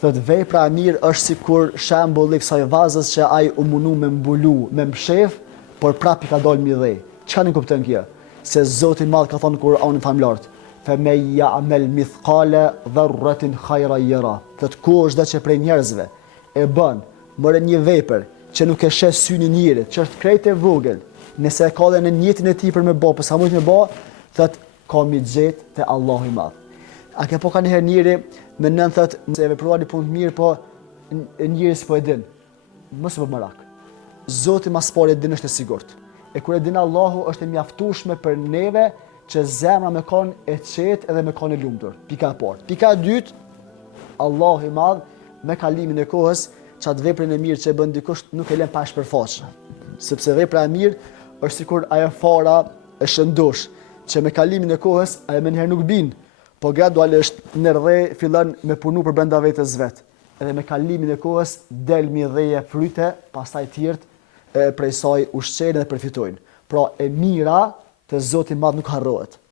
Thot vepra e mirë është sikur shembulli i kësaj vazës që ai u munu me mbulu, me mshef, por prap i ka dalë midhej. Çka ne kupton kjo? Se Zoti i Madh ka thënë Kur'anin famlart, "Fa me ya'mal mithqala dharratin khayran yara." Thot kush do që prej njerëzve e bën morë një vepër që nuk e shes syni njerit, që është krejt e vogël, nëse e ka dhe në njëtin e tij për me bë, sa mund me bë, thot ka mi xhet te Allahu i Madh. A ke po ka njëherë njëri me nën thot se e veprua një punë të mirë, po njëri s'po e din. Mos e bë merak. Zoti mas pari e din është e sigurt. E kur e din Allahu është e mjaftueshme për neve që zemra me kon e qetë edhe me kon e lumtur. Pika e parë. Pika e dytë, Allahu i Madh me kalimin e kohës çat veprën e mirë që e bën dikush nuk e lën pa shpërfaqje. Sepse vepra e mirë është sikur ajo fara e shëndosh që me kalimin e kohës ajo më njëherë nuk bin, po gradualisht në rreth fillon me punu për brenda vetes vet. Edhe me kalimin e kohës del midheje fryte, pastaj tjertë prej saj ushqejnë dhe përfitojnë. Pra e mira te Zoti i Madh nuk harrohet.